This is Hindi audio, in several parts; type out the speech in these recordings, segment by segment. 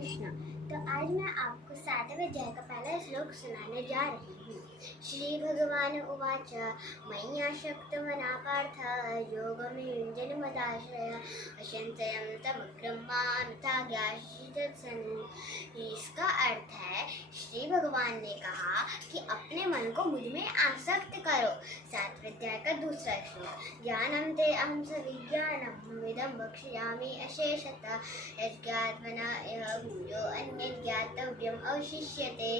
कृष्ण। तो आज मैं आपको 7वें अध्याय का पहला श्लोक सुनाने जा रही हूँ। श्री भगवान उवाच मय्यासक्तमना पार्थ योगं युञ्जन मदाश्रय अचिंत्यं तमग्रं मानुषाज्ञाशितत्सनु। इसका अर्थ है, श्री भगवान ने कहा कि अपने मन को मुझ में आसक्त करो। 7वें अध्याय का दूसरा श्लोक। ज्ञानं ते अहं सविज्ञानम् इदं वक्ष्यामि अशेषतः यज्ञात्मना यह भूयो अन्यत् ज्ञातव्यम् अवशिष्यते।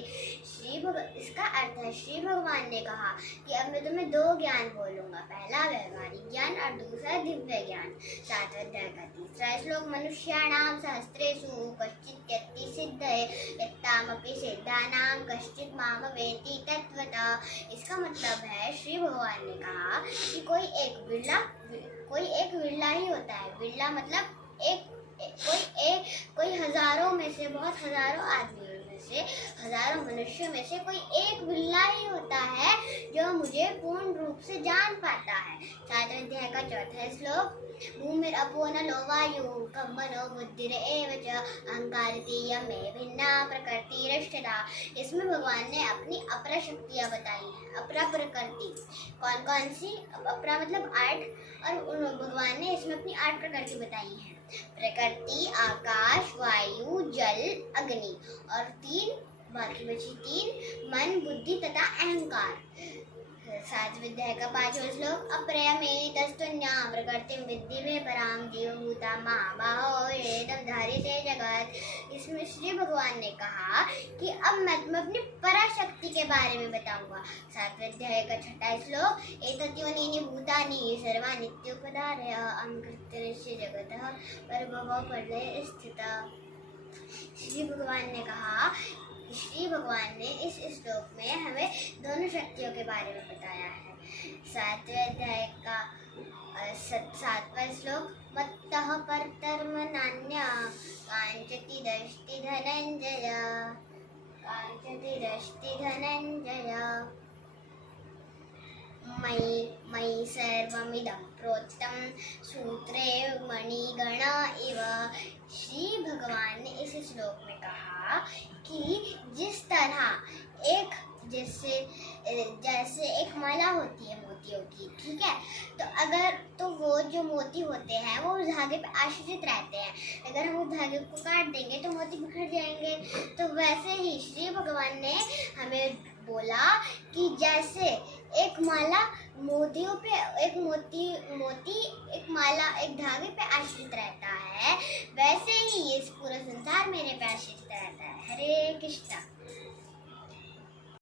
इसका अर्थ है, श्री भगवान ने कहा कि अब मैं तुम्हें दो ज्ञान बोलूंगा, पहला व्यवहारिक ज्ञान और दूसरा दिव्य ज्ञान। 7वें अध्याय का तीसरा श्लोक। मनुष्याणां सहस्रेषु कश्चित् यत्ति सिद्धये यत्तामपि सिद्धानां कश्चित् मां वेत्ति तत्त्वतः। इसका मतलब है, श्री भगवान ने कहा कि कोई एक बिरला ही होता है। बिरला मतलब कोई हजारों में से, बहुत हजारों आदमियों में से, हजारों मनुष्यों में से कोई एक बिरला ही होता है जो मुझे पूर्ण रूप से जान पाता है। 7वें अध्याय का चौथा श्लोक। भूमिरपो नलो वायुः कं मनो बुद्धिरेव च अहंकारतीयं मे भिन्ना प्रकृतिरष्टधा। इसमें भगवान ने अपनी अपरा शक्तियाँ बताई हैं। अपरा प्रकृति कौन कौन सी? अपरा मतलब 8, और भगवान ने इसमें अपनी 8 प्रकृति बताई हैं। प्रकृति, आकाश, वायु, जल, अग्नि, और 3 बाकी बची 3 मन, बुद्धि तथा अहंकार। 7वें अध्याय का 5वां श्लोक। अप्रमेतस्तुन्यां प्रकृतिं विद्धि मे परां जीवभूता महाबाहो येदं धार्यते जगत्। इसमें श्री भगवान ने कहा कि अब मैं तुम्हें अपनी पराशक्ति के बारे में बताऊंगा। 7वें अध्याय का 6वां श्लोक। एतद्योनीनि भूतानि सर्वाणि नित्योपधारय अहंकृत्यस्य जगतः परभवो प्रलये स्थितः। श्री भगवान ने इस श्लोक में हमें दोनों शक्तियों के बारे में बताया है। 7वें अध्याय का 7वां श्लोक। मत्तः परतर्म नान्या कांचति दृष्टि धनंजय मयि सर्वमिदं प्रोक्तं सूत्रे मणिगणा इव। श्री भगवान ने इस श्लोक में कहा कि जिस तरह जैसे एक माला होती है मोतियों की, ठीक है, तो वो जो मोती होते हैं वो उस धागे पे आश्रित रहते हैं। अगर हम उस धागे को काट देंगे तो मोती बिखर जाएंगे। तो वैसे ही श्री भगवान ने हमें बोला कि जैसे एक माला मोतियों पे, एक माला एक धागे पे आश्रित रहता है, वैसे ही ये पूरा संसार मेरे पे आश्रित रहता है। हरे कृष्णा।